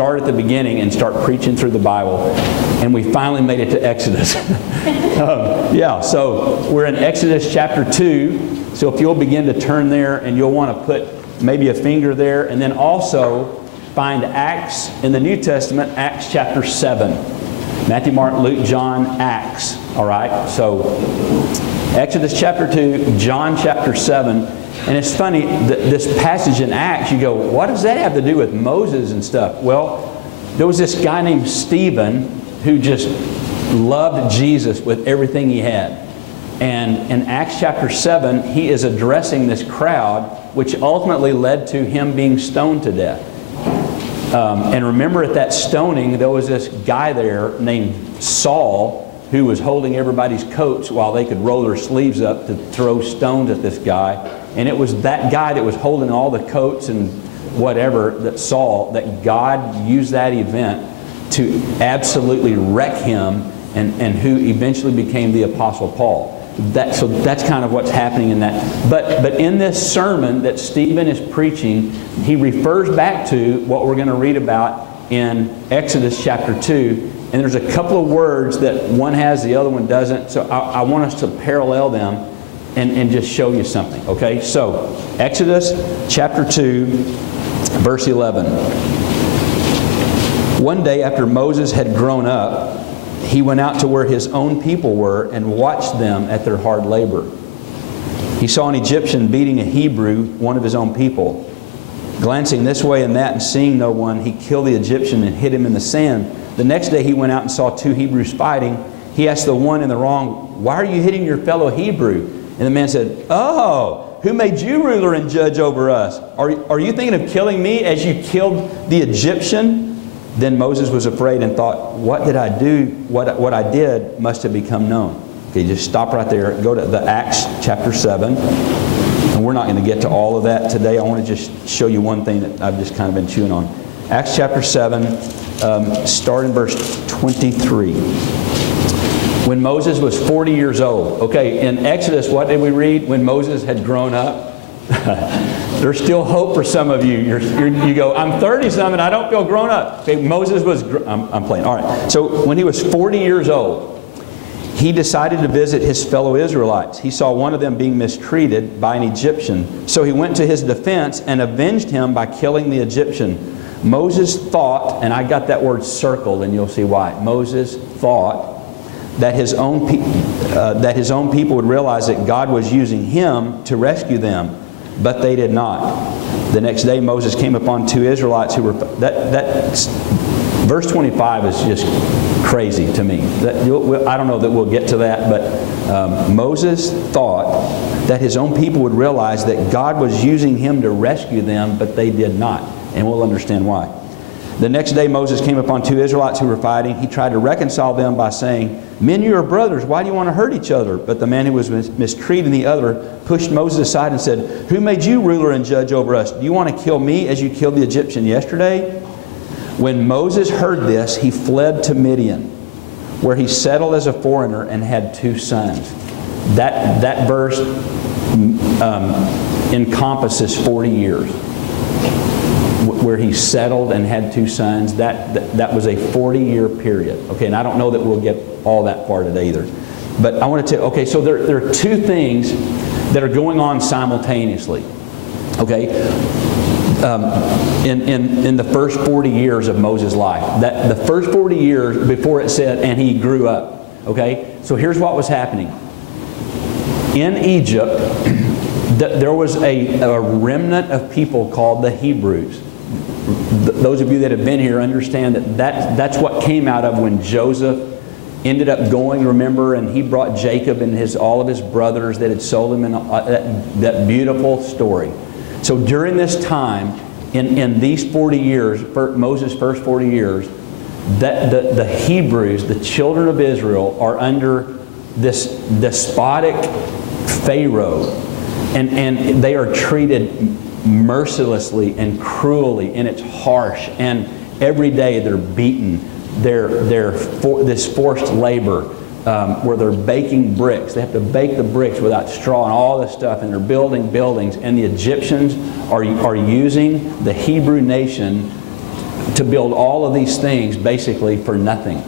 start at the beginning and start preaching through the Bible. And we finally made it to Exodus. So we're in Exodus chapter 2. So if you'll begin to turn there, and you'll want to put maybe a finger there, and then also find Acts in the New Testament, Acts chapter 7. Matthew, Mark, Luke, John, Acts. All right? So Exodus chapter 2, John chapter 7. And it's funny, this passage in Acts, you go, what does that have to do with Moses and stuff? Well, there was this guy named Stephen who just loved Jesus with everything he had. And in Acts chapter 7, he is addressing this crowd, which ultimately led to him being stoned to death. And remember, at that stoning, there was this guy there named Saul who was holding everybody's coats while they could roll their sleeves up to throw stones at this guy. And it was that guy that was holding all the coats and whatever, that Saul, that God used that event to absolutely wreck him, and who eventually became the Apostle Paul. So that's kind of what's happening in that. But in this sermon that Stephen is preaching, he refers back to what we're going to read about in Exodus chapter 2. And there's a couple of words that one has, the other one doesn't. So I want us to parallel them and just show you something. Okay? So Exodus chapter 2, verse 11. One day after Moses had grown up, he went out to where his own people were and watched them at their hard labor. He saw an Egyptian beating a Hebrew, one of his own people. Glancing this way and that and seeing no one, he killed the Egyptian and hid him in the sand. The next day he went out and saw two Hebrews fighting. He asked the one in the wrong, "Why are you hitting your fellow Hebrew?" And the man said, "Oh, who made you ruler and judge over us? Are you thinking of killing me as you killed the Egyptian?" Then Moses was afraid and thought, "What did I do? What I did must have become known." Okay, just stop right there. Go to the Acts chapter 7. And we're not going to get to all of that today. I want to just show you one thing that I've just kind of been chewing on. Acts chapter 7, start in verse 23. When Moses was 40 years old. Okay, in Exodus, what did we read? When Moses had grown up. There's still hope for some of you. You go, I'm 30-something, I don't feel grown up. Okay, Moses was, I'm playing. All right, so when he was 40 years old, he decided to visit his fellow Israelites. He saw one of them being mistreated by an Egyptian. So he went to his defense and avenged him by killing the Egyptian. Moses thought, and I got that word circled, and you'll see why. Moses thought that his own people would realize that God was using him to rescue them. But they did not. The next day Moses came upon two Israelites who were... Verse 25 is just crazy to me. I don't know that we'll get to that, but Moses thought that his own people would realize that God was using him to rescue them, but they did not. And we'll understand why. The next day Moses came upon two Israelites who were fighting. He tried to reconcile them by saying, "Men, you are brothers. Why do you want to hurt each other?" But the man who was mistreating the other pushed Moses aside and said, "Who made you ruler and judge over us? Do you want to kill me as you killed the Egyptian yesterday?" When Moses heard this, he fled to Midian, where he settled as a foreigner and had two sons. That verse encompasses 40 years. Where he settled and had two sons, that was a 40-year period. Okay, and I don't know that we'll get all that far today either. But I want to tell, okay, so there are two things that are going on simultaneously. Okay, in the first 40 years of Moses' life. The first 40 years before it said, and he grew up. Okay, so here's what was happening. In Egypt, there was a remnant of people called the Hebrews. Those of you that have been here understand that's what came out of when Joseph ended up going, remember, and he brought Jacob and all of his brothers that had sold him, and that beautiful story. So during this time, in these 40 years, Moses' first 40 years, the Hebrews, the children of Israel, are under this despotic Pharaoh, and they are treated mercilessly and cruelly, and it's harsh, and every day they're beaten. This forced labor where they're baking bricks. They have to bake the bricks without straw and all this stuff, and they're building buildings, and the Egyptians are using the Hebrew nation to build all of these things basically for nothing.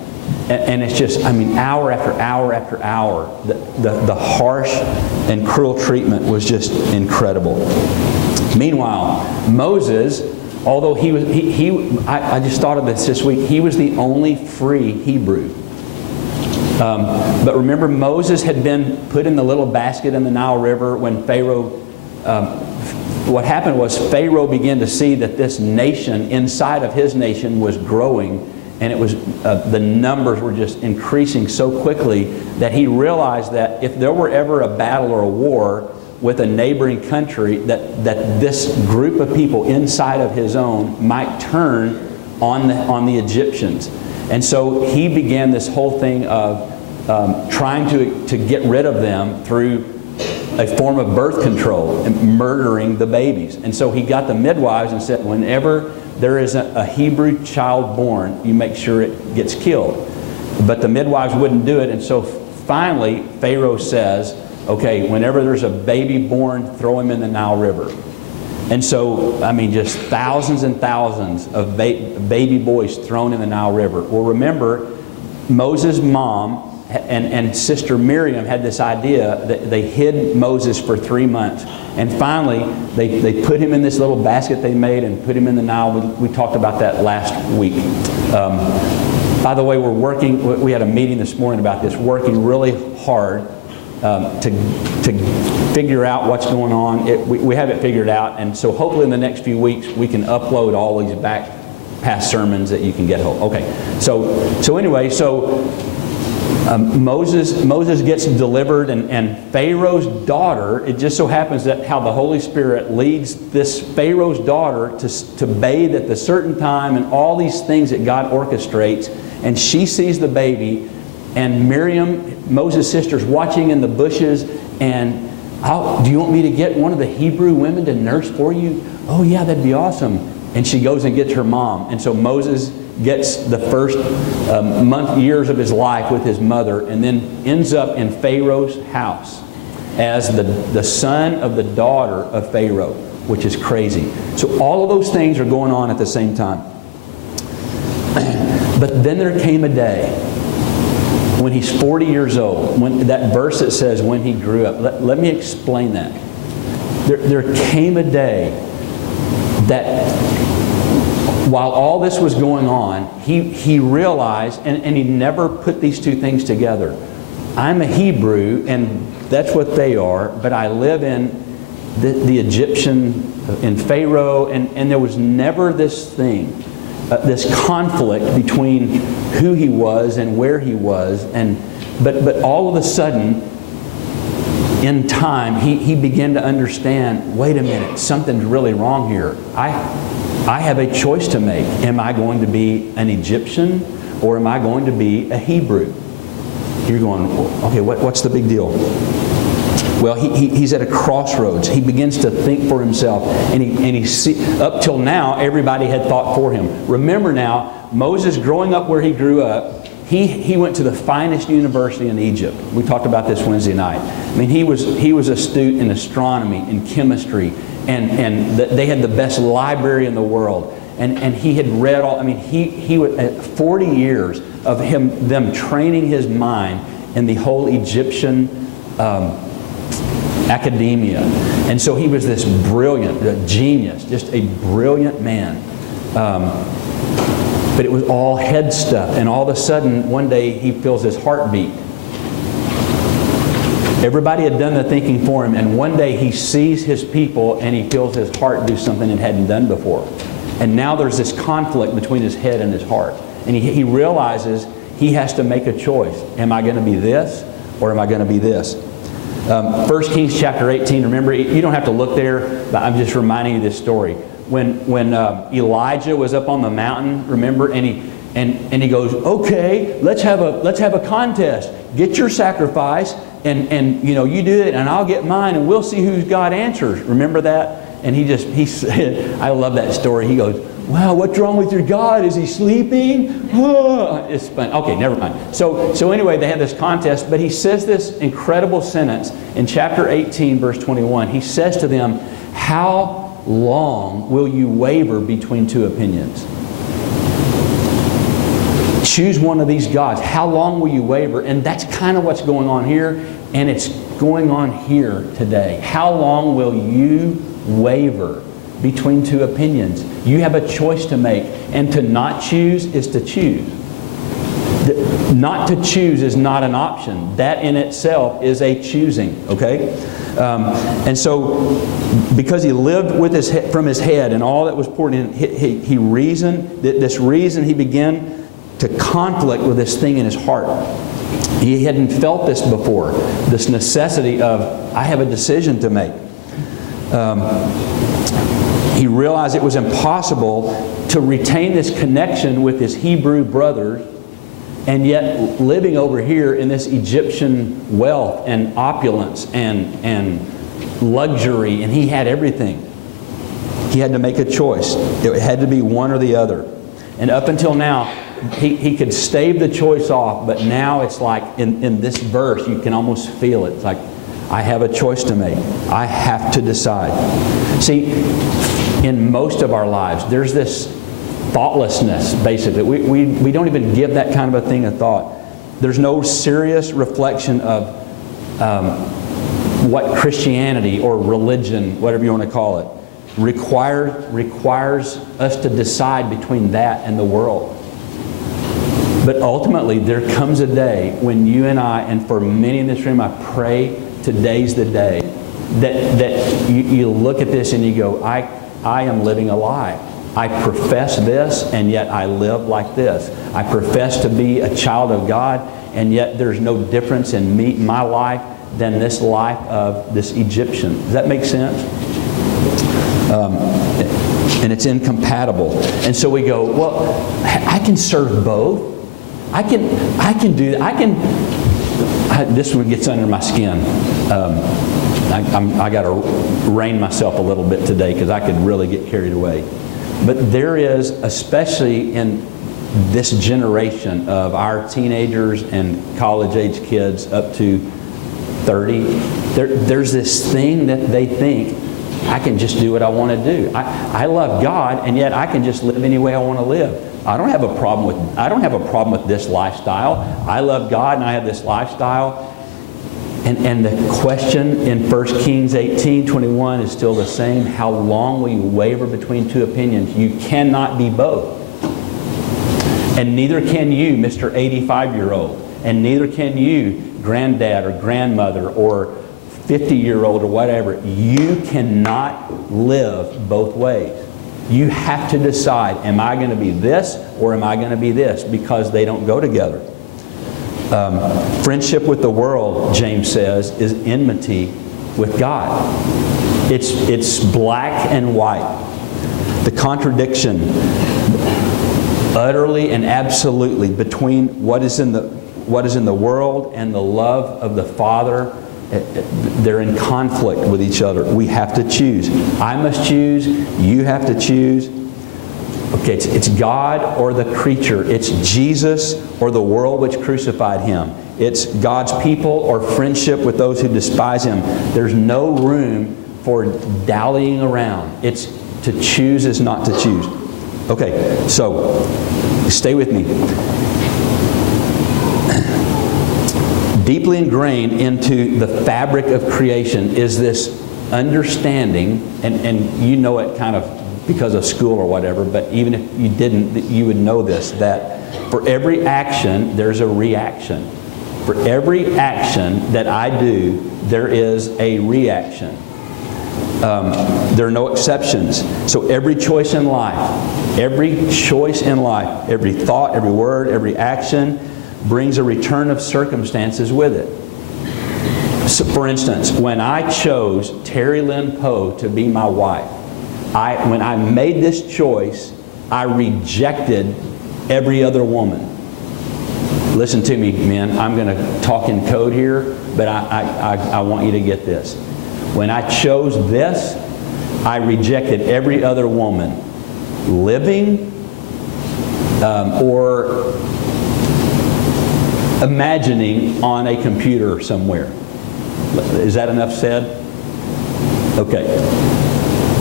And it's just, I mean, hour after hour after hour, the harsh and cruel treatment was just incredible. Meanwhile, Moses, although I just thought of this week, he was the only free Hebrew. But remember, Moses had been put in the little basket in the Nile River when Pharaoh, what happened was Pharaoh began to see that this nation inside of his nation was growing, and it was the numbers were just increasing so quickly that he realized that if there were ever a battle or a war with a neighboring country, that this group of people inside of his own might turn on the Egyptians. And so he began this whole thing of trying to get rid of them through a form of birth control and murdering the babies. And so he got the midwives and said, whenever there is a Hebrew child born, you make sure it gets killed. But the midwives wouldn't do it, and so finally Pharaoh says, okay, whenever there's a baby born, throw him in the Nile River. And so, I mean, just thousands and thousands of baby boys thrown in the Nile River. Well, remember, Moses' mom and sister Miriam had this idea that they hid Moses for 3 months. And finally, they put him in this little basket they made and put him in the Nile. We talked about that last week. By the way, we had a meeting this morning about this, working really hard to figure out what's going on. We have it figured out, and so hopefully in the next few weeks we can upload all these past sermons that you can get hold. Okay, so anyway, Moses gets delivered, and Pharaoh's daughter, it just so happens that how the Holy Spirit leads this Pharaoh's daughter to bathe at the certain time and all these things that God orchestrates, and she sees the baby, and Miriam, Moses' sister's watching in the bushes, and do you want me to get one of the Hebrew women to nurse for you? Oh yeah, that'd be awesome. And she goes and gets her mom. And so Moses gets the first years of his life with his mother, and then ends up in Pharaoh's house as the son of the daughter of Pharaoh, which is crazy. So all of those things are going on at the same time. But then there came a day when he's 40 years old, when that verse that says when he grew up. Let me explain that. There came a day that while all this was going on, he realized, and he never put these two things together. I'm a Hebrew, and that's what they are, but I live in the Egyptian, in Pharaoh, and there was never this thing, this conflict between who he was and where he was, but all of a sudden, in time, he began to understand, wait a minute, something's really wrong here. I have a choice to make. Am I going to be an Egyptian, or am I going to be a Hebrew? You're going, okay, what's the big deal? Well, he's at a crossroads. He begins to think for himself, and up till now, everybody had thought for him. Remember now, Moses, growing up where he grew up, he went to the finest university in Egypt. We talked about this Wednesday night. I mean, he was astute in astronomy, in chemistry, and they had the best library in the world. And he had read all. I mean, he 40 years of them training his mind in the whole Egyptian academia. And so he was this brilliant genius, just a brilliant man. But it was all head stuff. And all of a sudden, one day, he feels his heartbeat. Everybody had done the thinking for him, and one day he sees his people and he feels his heart do something it hadn't done before. And now there's this conflict between his head and his heart. And he realizes he has to make a choice. Am I going to be this, or am I going to be this? 1 Kings chapter 18, remember, you don't have to look there, but I'm just reminding you this story. When Elijah was up on the mountain, remember, and he goes, okay, let's have a contest. Get your sacrifice, and you do it, and I'll get mine, and we'll see who God answers. Remember that? And he said, I love that story. He goes, wow, what's wrong with your God? Is he sleeping? Oh. It's fun. Okay, never mind. So anyway, they had this contest, but he says this incredible sentence in chapter 18, verse 21. He says to them, how long will you waver between two opinions? Choose one of these gods. How long will you waver? And that's kind of what's going on here, and it's going on here today. How long will you waver between two opinions? You have a choice to make, and to not choose is to choose. Not to choose is not an option. That in itself is a choosing, okay? And so, because he lived with his head, from his head and all that was poured in, he reasoned. This reason, he began to conflict with this thing in his heart. He hadn't felt this before, this necessity of, I have a decision to make. He realized it was impossible to retain this connection with his Hebrew brothers and yet living over here in this Egyptian wealth and opulence and luxury, and he had everything. He had to make a choice. It had to be one or the other. And up until now, he could stave the choice off, but now it's like in this verse, you can almost feel it. It's like, I have a choice to make. I have to decide. See, in most of our lives, there's this thoughtlessness, basically. We don't even give that kind of a thing a thought. There's no serious reflection of what Christianity or religion, whatever you want to call it, requires us to decide between that and the world. But ultimately, there comes a day when you and I, and for many in this room, I pray today's the day, that you look at this and you go, I am living a lie. I profess this, and yet I live like this. I profess to be a child of God, and yet there's no difference in my life than this life of this Egyptian. Does that make sense? And it's incompatible. And so we go, well, I can serve both. I can do that. This one gets under my skin. I got to rein myself a little bit today because I could really get carried away. But there is, especially in this generation of our teenagers and college-age kids up to 30, there's this thing that they think, I can just do what I want to do. I love God, and yet I can just live any way I want to live. I don't have a problem with this lifestyle. I love God, and I have this lifestyle. And the question in 1 Kings 18:21 is still the same. How long will you waver between two opinions? You cannot be both. And neither can you, Mr. 85-year-old. And neither can you, granddad or grandmother or 50-year-old or whatever. You cannot live both ways. You have to decide, am I going to be this or am I going to be this? Because they don't go together. Friendship with the world, James says, is enmity with God. It's black and white. The contradiction, utterly and absolutely, between what is in the world and the love of the Father. They're in conflict with each other. We have to choose. I must choose. You have to choose. Okay, it's God or the creature. It's Jesus or the world which crucified Him. It's God's people or friendship with those who despise Him. There's no room for dallying around. It's to choose is not to choose. Okay, so stay with me. Deeply ingrained into the fabric of creation is this understanding, and you know it kind of because of school or whatever, but even if you didn't, you would know this, that for every action, there's a reaction. For every action that I do, there is a reaction. There are no exceptions. So every choice in life, every thought, every word, every action brings a return of circumstances with it. So for instance, when I chose Terry Lynn Poe to be my wife, when I made this choice, I rejected every other woman. Listen to me, men. I'm going to talk in code here, but I want you to get this. When I chose this, I rejected every other woman, living or imagining on a computer somewhere. Is that enough said? Okay.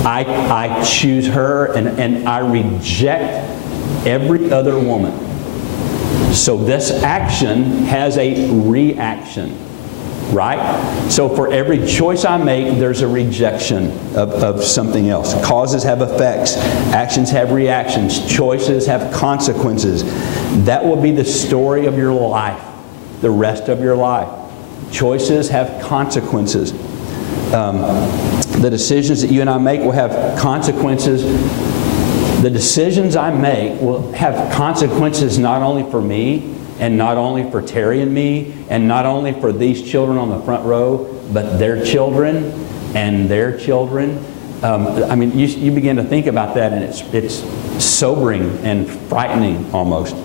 I choose her and I reject every other woman. So this action has a reaction, right? So for every choice I make, there's a rejection of something else. Causes have effects. Actions have reactions. Choices have consequences. That will be the story of your life, the rest of your life. Choices have consequences. The decisions that you and I make will have consequences. The decisions I make will have consequences not only for me, and not only for Terry and me, and not only for these children on the front row, but their children and their children. I mean, you begin to think about that, and it's sobering and frightening almost.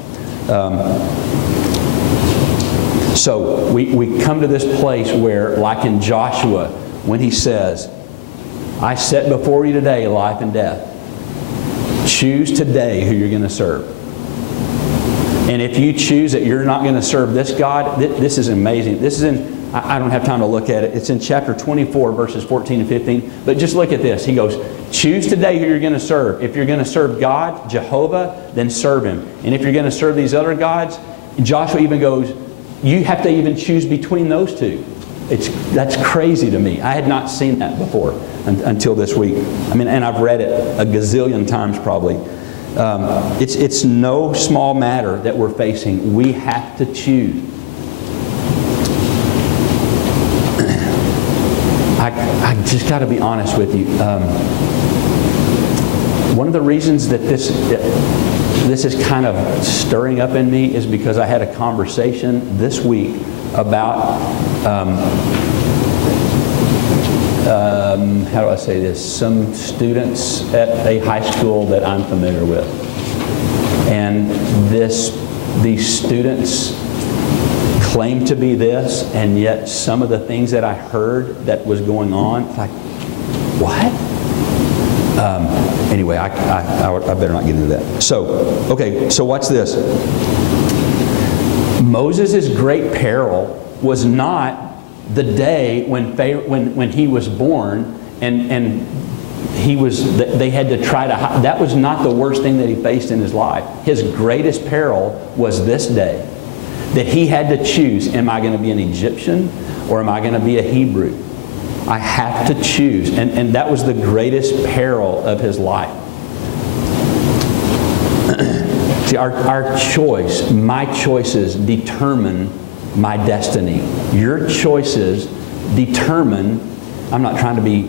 So we come to this place where, like in Joshua, when he says, I set before you today life and death. Choose today who you're going to serve. And if you choose that you're not going to serve this God, this is amazing. This is in, I don't have time to look at it. It's in chapter 24, verses 14 and 15. But just look at this. He goes, choose today who you're going to serve. If you're going to serve God, Jehovah, then serve Him. And if you're going to serve these other gods, Joshua even goes, you have to even choose between those two. That's crazy to me. I had not seen that before until this week. I mean, and I've read it a gazillion times probably. It's no small matter that we're facing. We have to choose. I just got to be honest with you. One of the reasons that this is kind of stirring up in me is because I had a conversation this week about how do I say this? Some students at a high school that I'm familiar with, and these students claim to be this, and yet some of the things that I heard that was going on, like, what? Anyway, I better not get into that. So, okay, so watch this. Moses' great peril was not the day when he was born and they had to try to hide. That was not the worst thing that he faced in his life. His greatest peril was this day, that he had to choose, am I going to be an Egyptian or am I going to be a Hebrew? I have to choose. And that was the greatest peril of his life. See, our choice, my choices determine my destiny. Your choices determine, I'm not trying to be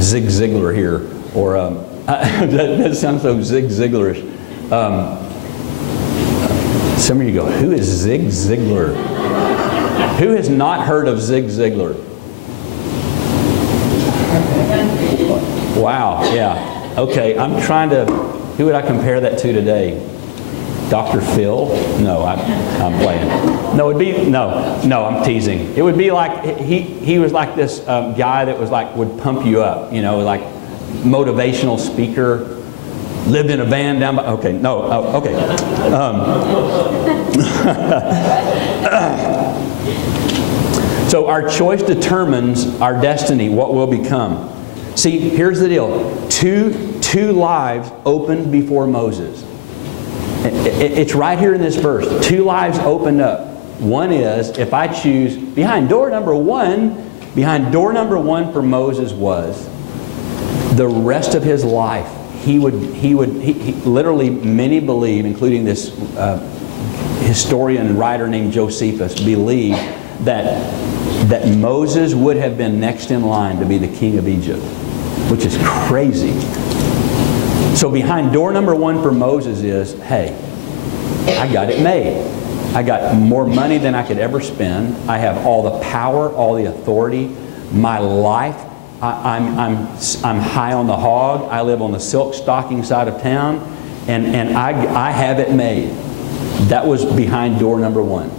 Zig Ziglar here, or that sounds so Zig Ziglarish. Some of you go, who is Zig Ziglar? Who has not heard of Zig Ziglar? Wow, yeah. Okay, I'm trying to, who would I compare that to today? Dr. Phil? No, I'm playing. No, it'd be, no, I'm teasing. It would be like, he was like this guy that was like, would pump you up, you know, like motivational speaker, lived in a van down by, okay, no, okay. So our choice determines our destiny, what we'll become. See, here's the deal. Two lives opened before Moses. It's right here in this verse. Two lives opened up. One is, if I choose, behind door number one for Moses was the rest of his life. He literally, many believe, including this historian and writer named Josephus, believe that Moses would have been next in line to be the king of Egypt, which is crazy. So behind door number one for Moses is, hey, I got it made. I got more money than I could ever spend. I have all the power, all the authority. My life, I'm high on the hog. I live on the silk stocking side of town, and I have it made. That was behind door number one.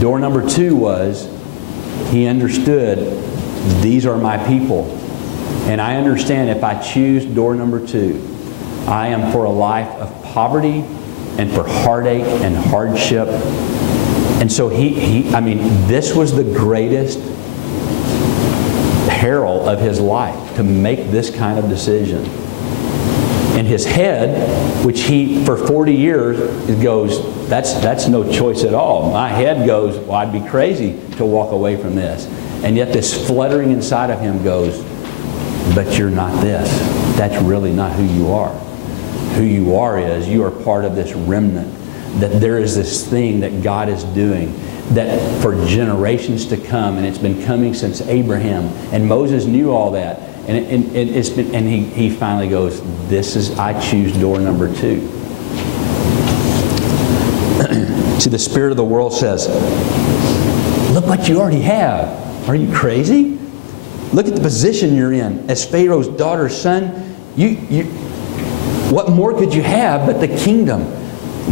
Door number two was, he understood, these are my people. And I understand if I choose door number two, I am for a life of poverty and for heartache and hardship. And so this was the greatest peril of his life, to make this kind of decision. And his head, which he, for 40 years, goes, that's no choice at all. My head goes, well, I'd be crazy to walk away from this. And yet this fluttering inside of him goes, but you're not this. That's really not who you are. Who you are is, you are part of this remnant. That there is this thing that God is doing that for generations to come, and it's been coming since Abraham. And Moses knew all that. And he finally goes, I choose door number 2. See, the spirit of the world says, look what you already have. Are you crazy? Look at the position you're in as Pharaoh's daughter's son. What more could you have but the kingdom?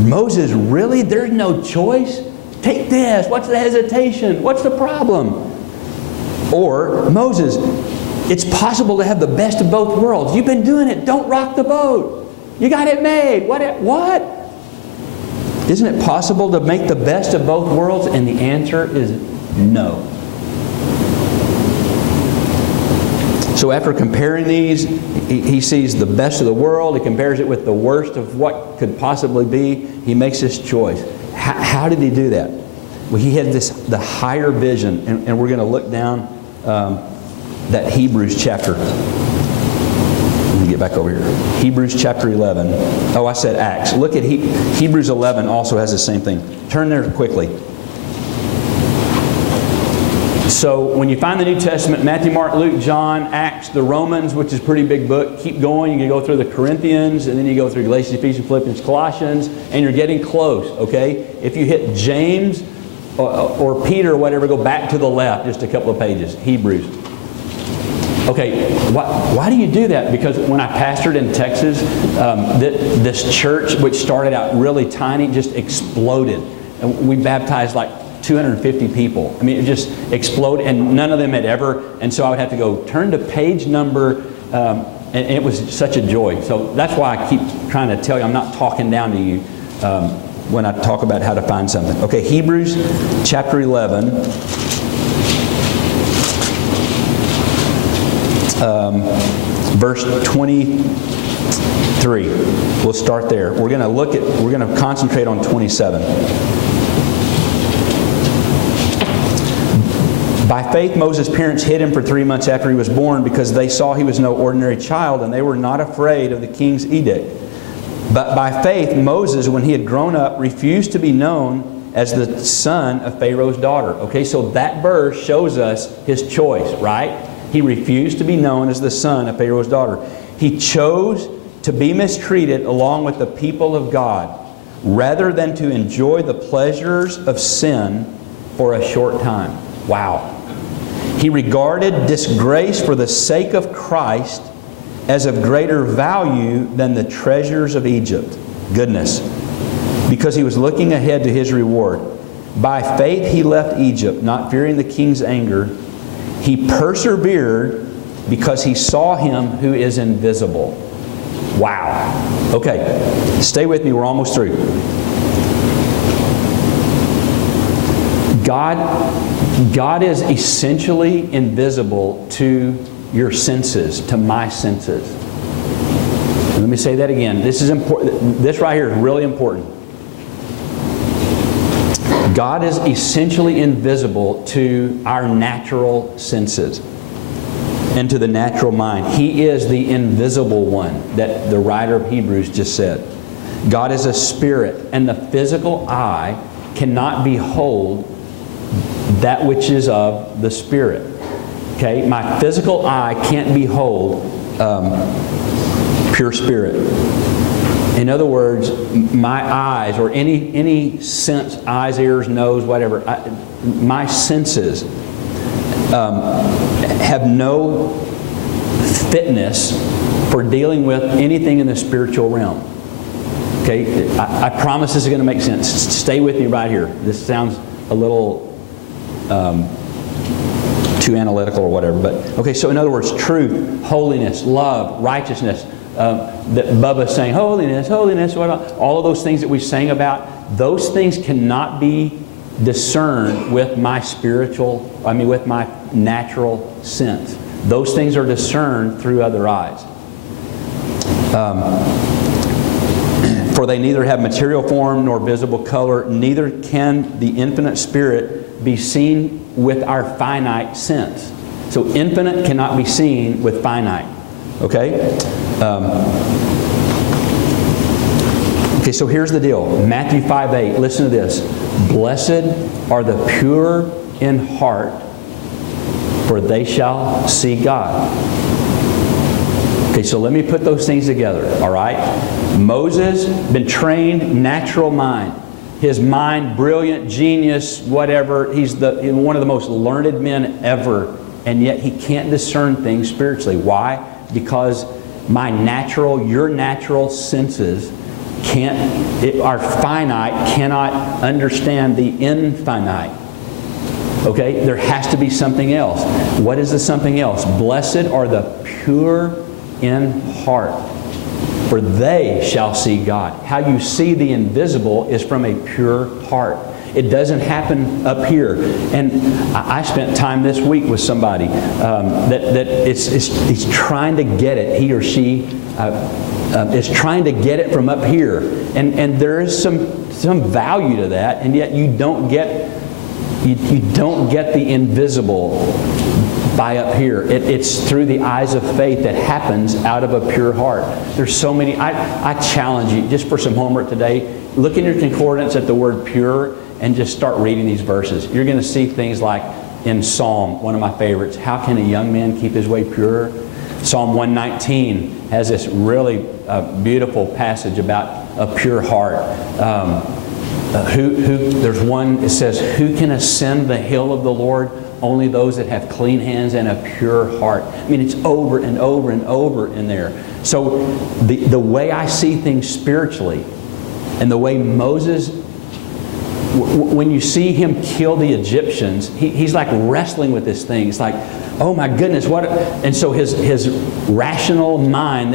Moses, really? There's no choice? Take this. What's the hesitation? What's the problem? Or, Moses, it's possible to have the best of both worlds. You've been doing it. Don't rock the boat. You got it made. What? Isn't it possible to make the best of both worlds? And the answer is no. So after comparing these, he sees the best of the world. He compares it with the worst of what could possibly be. He makes this choice. How did he do that? Well, he had the higher vision. And we're going to look down that Hebrews chapter. Let me get back over here. Hebrews chapter 11. Oh, I said Acts. Look at Hebrews 11 also has the same thing. Turn there quickly. So when you find the New Testament, Matthew, Mark, Luke, John, Acts, the Romans, which is a pretty big book, keep going. You can go through the Corinthians, and then you go through Galatians, Ephesians, Philippians, Colossians, and you're getting close, okay? If you hit James or Peter or whatever, go back to the left just a couple of pages, Hebrews. Okay, why do you do that? Because when I pastored in Texas, this church, which started out really tiny, just exploded. And we baptized like 250 people. I mean, it just exploded, and none of them had ever. And so I would have to go turn to page number, and it was such a joy. So that's why I keep trying to tell you, I'm not talking down to you when I talk about how to find something. Okay, Hebrews chapter 11. Verse 23. We'll start there. We're going to concentrate on 27. By faith, Moses' parents hid him for 3 months after he was born because they saw he was no ordinary child and they were not afraid of the king's edict. But by faith, Moses, when he had grown up, refused to be known as the son of Pharaoh's daughter. Okay, so that verse shows us his choice, right? He refused to be known as the son of Pharaoh's daughter. He chose to be mistreated along with the people of God rather than to enjoy the pleasures of sin for a short time. Wow. He regarded disgrace for the sake of Christ as of greater value than the treasures of Egypt. Goodness. Because he was looking ahead to his reward. By faith he left Egypt, not fearing the king's anger. He persevered because he saw him who is invisible. Wow. Okay, stay with me. We're almost through. God is essentially invisible to your senses, to my senses. Let me say that again. This is important. This right here is really important. God is essentially invisible to our natural senses and to the natural mind. He is the invisible one that the writer of Hebrews just said. God is a spirit, and the physical eye cannot behold that which is of the Spirit. Okay? My physical eye can't behold pure spirit. In other words, my eyes, or any sense, eyes, ears, nose, whatever, my senses have no fitness for dealing with anything in the spiritual realm. Okay? I promise this is going to make sense. Stay with me right here. This sounds a little too analytical or whatever. But okay, so in other words, truth, holiness, love, righteousness, that Bubba's saying, holiness, holiness, all of those things that we sang about, those things cannot be discerned with my with my natural sense. Those things are discerned through other eyes. For they neither have material form nor visible color, neither can the infinite Spirit be seen with our finite sense. So infinite cannot be seen with finite. Okay? Okay, so here's the deal. Matthew 5:8. Listen to this. Blessed are the pure in heart, for they shall see God. Okay, so let me put those things together, all right? Moses, been trained, natural mind. His mind, brilliant, genius, whatever. He's one of the most learned men ever, and yet he can't discern things spiritually. Why? Because your natural senses are finite, cannot understand the infinite. Okay, there has to be something else. What is the something else? Blessed are the pure in heart, for they shall see God. How you see the invisible is from a pure heart. It doesn't happen up here. And I spent time this week with somebody he's trying to get it. He or she is trying to get it from up here, and there is some value to that, and yet you don't get the invisible by up here. It's through the eyes of faith that happens out of a pure heart. There's so many. I challenge you, just for some homework today, look in your concordance at the word pure and just start reading these verses. You're going to see things like in Psalm, one of my favorites, how can a young man keep his way pure? Psalm 119 has this really beautiful passage about a pure heart. There's one, it says, who can ascend the hill of the Lord? Only those that have clean hands and a pure heart. I mean, it's over and over and over in there. So the way I see things spiritually, and the way Moses, when you see him kill the Egyptians, he's like wrestling with this thing. It's like, oh my goodness, what? And so his rational mind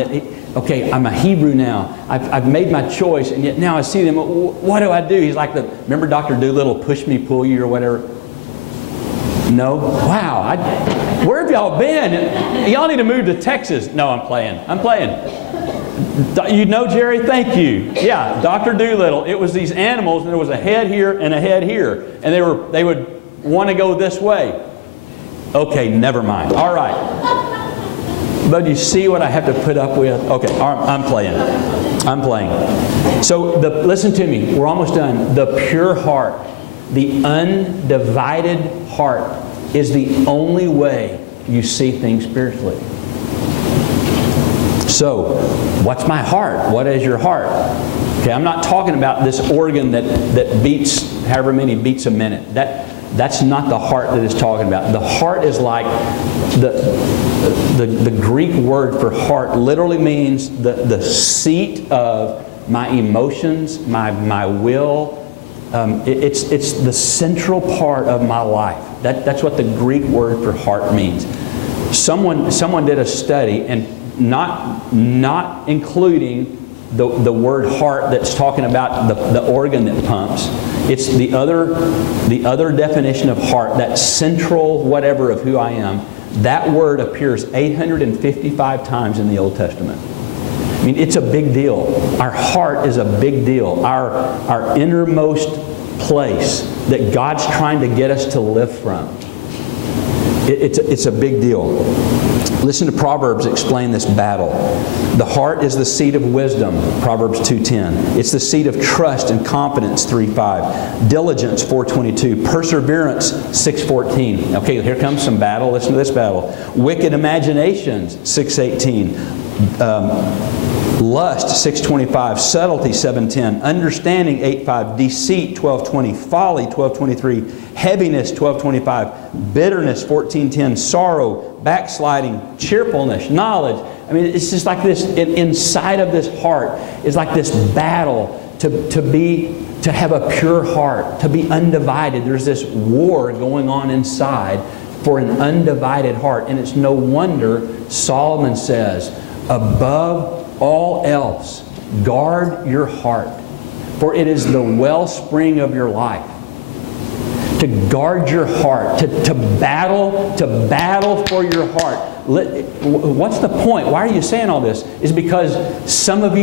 okay, I'm a Hebrew now. I've made my choice, and yet now I see them. What do I do? He's like remember Dr. Doolittle, push me, pull you, or whatever? No? Wow. Where have y'all been? Y'all need to move to Texas. No, I'm playing. You know Jerry? Thank you. Yeah, Dr. Doolittle. It was these animals, and there was a head here and a head here. And they would want to go this way. Okay, never mind. All right. But you see what I have to put up with? Okay, I'm playing. So listen to me. We're almost done. The pure heart, the undivided heart, is the only way you see things spiritually. So, what's my heart? What is your heart? Okay, I'm not talking about this organ that beats however many beats a minute. That's not the heart that it's talking about. The heart is like the Greek word for heart literally means the seat of my emotions, my will. It's the central part of my life. That's what the Greek word for heart means. Someone did a study, and not including the word heart that's talking about the organ that pumps. It's the other definition of heart, that central whatever of who I am. That word appears 855 times in the Old Testament. I mean, it's a big deal. Our heart is a big deal. Our innermost place that God's trying to get us to live from. It's a big deal. Listen to Proverbs explain this battle. The heart is the seat of wisdom, Proverbs 2:10. It's the seat of trust and confidence, 3:5. Diligence, 4:22. Perseverance, 6:14. Okay, here comes some battle. Listen to this battle. Wicked imaginations, 6:18. Lust, 6:25. Subtlety, 7:10. Understanding, 8:5. Deceit, 12:20. Folly, 12:23. Heaviness, 12:25. Bitterness, 14:10. Sorrow, backsliding, cheerfulness, knowledge. I mean, it's just like this. Inside of this heart is like this battle to have a pure heart, to be undivided. There's this war going on inside for an undivided heart, and it's no wonder Solomon says, above all else, guard your heart, for it is the wellspring of your life. To guard your heart, to battle for your heart. What's the point? Why are you saying all this? Is because some of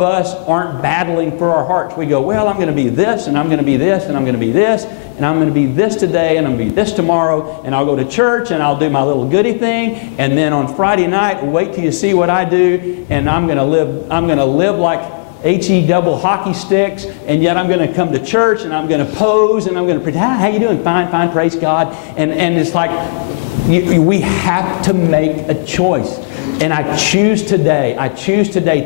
us aren't battling for our hearts. We go, well, I'm going to be this, and I'm going to be this, and I'm going to be this, and I'm going to be this today, and I'm going to be this tomorrow, and I'll go to church, and I'll do my little goody thing, and then on Friday night, wait till you see what I do, and I'm going to live like HE double hockey sticks, and yet I'm going to come to church, and I'm going to pose, and I'm going to pretend, how you doing? Fine, praise God. And it's like, we have to make a choice. And I choose today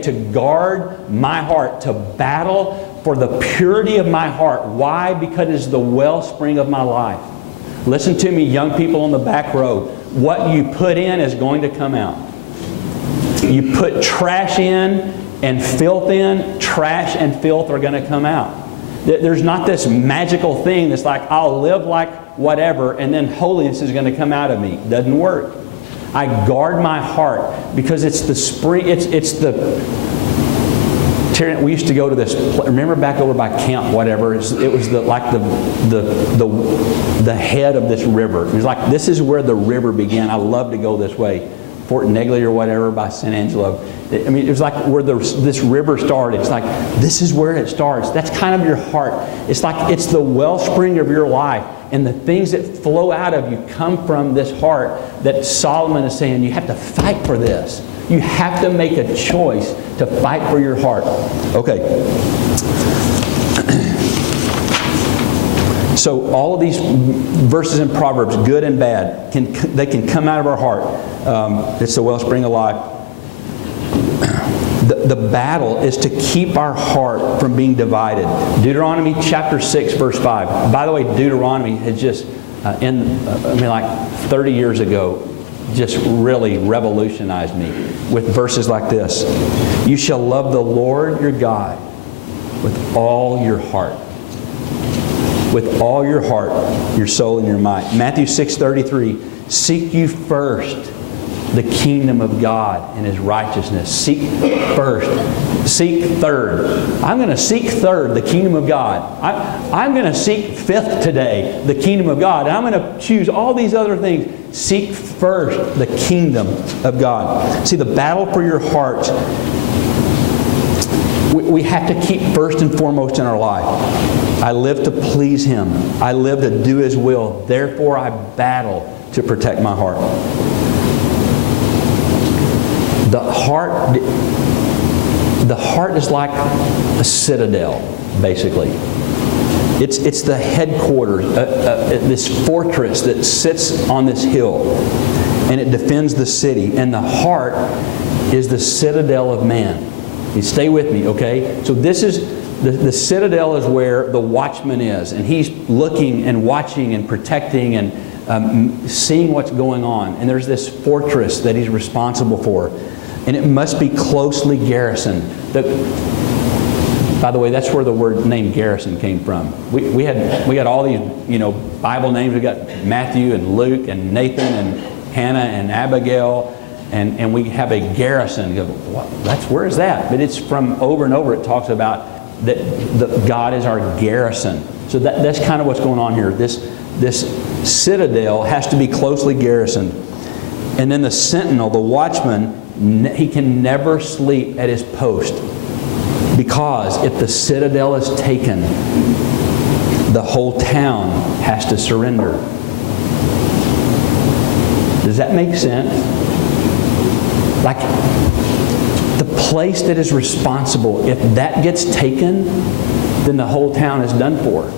to guard my heart, to battle for the purity of my heart. Why? Because it's the wellspring of my life. Listen to me, young people on the back row. What you put in is going to come out. You put trash in and filth in, trash and filth are going to come out. There's not this magical thing that's like, I'll live like whatever, and then holiness is going to come out of me. It doesn't work. I guard my heart because it's the spring, it's the... We used to go to this, remember back over by Camp whatever, it was the head of this river. It was like, this is where the river began. I love to go this way. Fort Negley or whatever by San Angelo. I mean, it was like where this river started. It's like, this is where it starts. That's kind of your heart. It's like it's the wellspring of your life. And the things that flow out of you come from this heart that Solomon is saying, you have to fight for this. You have to make a choice to fight for your heart. Okay. So all of these verses in Proverbs, good and bad, they can come out of our heart. It's the wellspring of life. The battle is to keep our heart from being divided. Deuteronomy chapter 6, verse 5. By the way, Deuteronomy had just, like 30 years ago, just really revolutionized me with verses like this. You shall love the Lord your God with all your heart. With all your heart, your soul, and your mind. Matthew 6:33, seek you first the kingdom of God and His righteousness. Seek first. Seek third. I'm going to seek third the kingdom of God. I'm going to seek fifth today the kingdom of God. And I'm going to choose all these other things. Seek first the kingdom of God. See, the battle for your heart, we have to keep first and foremost in our life. I live to please Him. I live to do His will. Therefore, I battle to protect my heart. The heart is like a citadel, basically. It's the headquarters, this fortress that sits on this hill, and it defends the city. And the heart is the citadel of man. You stay with me, okay? So this is the citadel is where the watchman is, and he's looking and watching and protecting and seeing what's going on. And there's this fortress that he's responsible for. And it must be closely garrisoned. By the way, that's where the word name garrison came from. We had all these, Bible names. We got Matthew and Luke and Nathan and Hannah and Abigail, and we have a garrison. You go, where is that? But it's from over and over. It talks about that God is our garrison. So that's kind of what's going on here. This citadel has to be closely garrisoned. And then the sentinel, the watchman, he can never sleep at his post, because if the citadel is taken, the whole town has to surrender. Does that make sense? Like, the place that is responsible, if that gets taken, then the whole town is done for.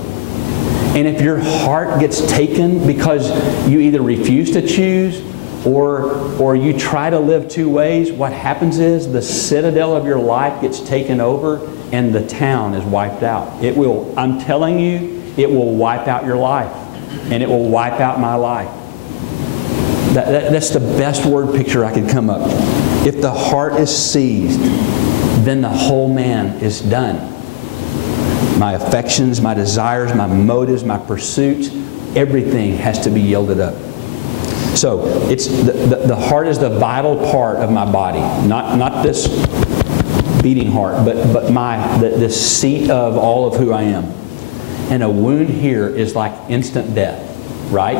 And if your heart gets taken because you either refuse to choose or you try to live two ways, what happens is the citadel of your life gets taken over and the town is wiped out. It will, I'm telling you, it will wipe out your life. And it will wipe out my life. That's the best word picture I could come up. If the heart is seized, then the whole man is done. My affections, my desires, my motives, my pursuits, everything has to be yielded up. So it's the heart is the vital part of my body, not this beating heart, but the seat of all of who I am. And a wound here is like instant death, right?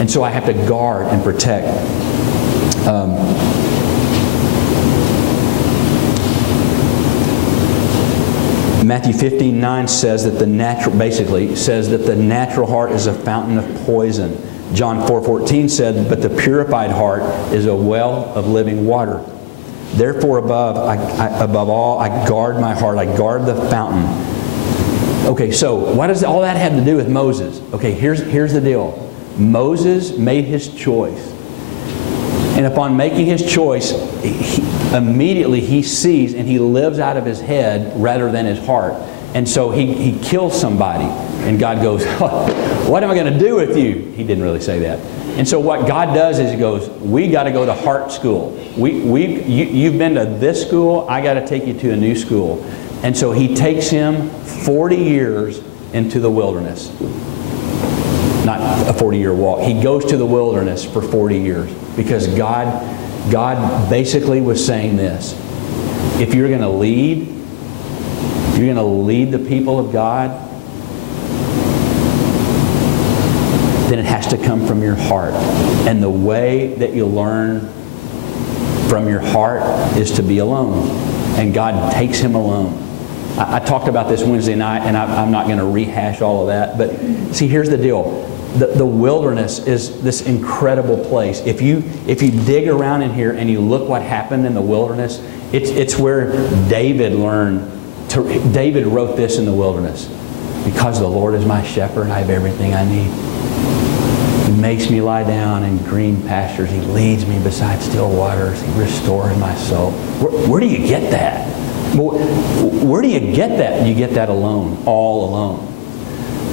And so I have to guard and protect. Matthew 15:9 says that the natural heart is a fountain of poison. John 4:14 said, but the purified heart is a well of living water. Therefore above all, I guard my heart, I guard the fountain. Okay, so what does all that have to do with Moses? Okay, here's the deal. Moses made his choice. And upon making his choice, immediately he sees and he lives out of his head rather than his heart. And so he kills somebody. And God goes, what am I going to do with you? He didn't really say that. And so what God does is He goes, we got to go to heart school. You've been to this school, I got to take you to a new school. And so He takes him 40 years into the wilderness. Not a 40-year walk. He goes to the wilderness for 40 years. Because God basically was saying this. If you're going to lead the people of God, then it has to come from your heart. And the way that you learn from your heart is to be alone. And God takes him alone. I talked about this Wednesday night, and I'm not going to rehash all of that. But see, here's the deal. The wilderness is this incredible place. If you dig around in here and you look what happened in the wilderness, it's where David learned. David wrote this in the wilderness. Because the Lord is my shepherd, I have everything I need. He makes me lie down in green pastures. He leads me beside still waters. He restores my soul. Where do you get that? Where do you get that? You get that alone, all alone.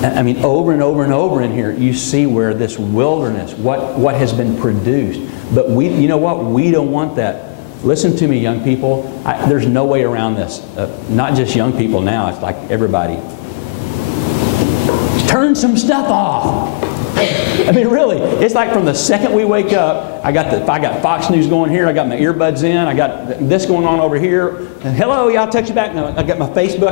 I mean, over and over and over in here, you see where this wilderness, what has been produced. But you know what? We don't want that. Listen to me, young people. There's no way around this. Not just young people now. It's like everybody. Turn some stuff off. I mean, really, it's like from the second we wake up, I got Fox News going here, I got my earbuds in, I got this going on over here. And hello, yeah, I'll text you back. No, I got my Facebook.